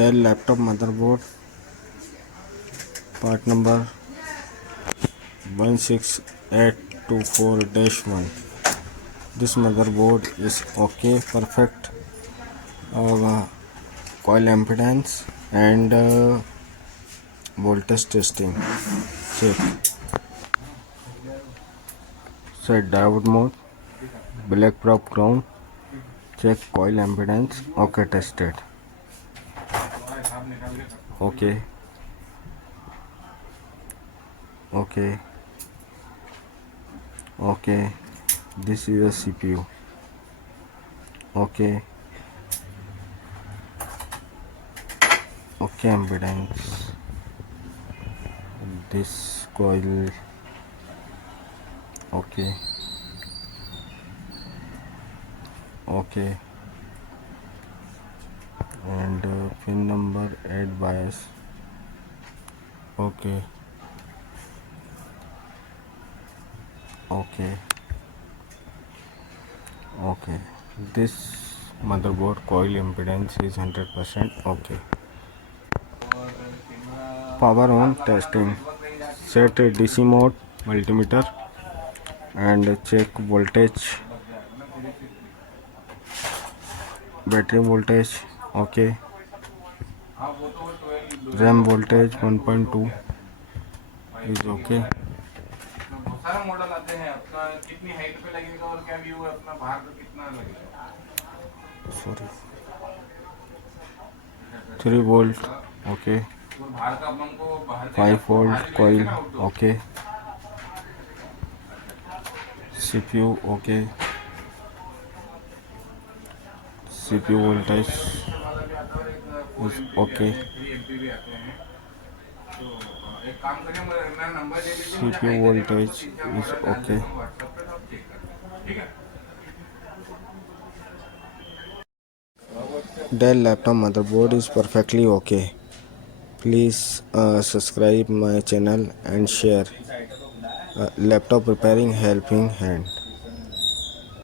Dell laptop motherboard, part number 16824-1. This motherboard is okay, perfect coil impedance and voltage testing. Check. Set diode mode, black prop ground. Check coil impedance. Okay, tested. Okay. Okay. Okay. This is a CPU. Okay. Okay, impedance. This coil. Okay. Okay. And pin number 8 bias. Okay. Okay. Okay. This motherboard coil impedance is 100%. Okay. Power on testing. Set DC mode multimeter and check voltage, battery voltage. Okay. RAM voltage 1.2 is okay. सारा model आते हैं अपना कितनी height पे लगेगा और क्या view है अपना बाहर पे कितना लगेगा Sorry. 3 volt. Okay. और बाहर का अपन को बाहर 5 volt coil. Okay. CPU. Okay. CPU voltage is okay. एक काम करिए मेरा नंबर दे दीजिए CPU voltage is okay. WhatsApp पे आप चेक कर ठीक है Dell laptop motherboard is perfectly okay. Please subscribe my channel and share. Laptop repairing helping hand.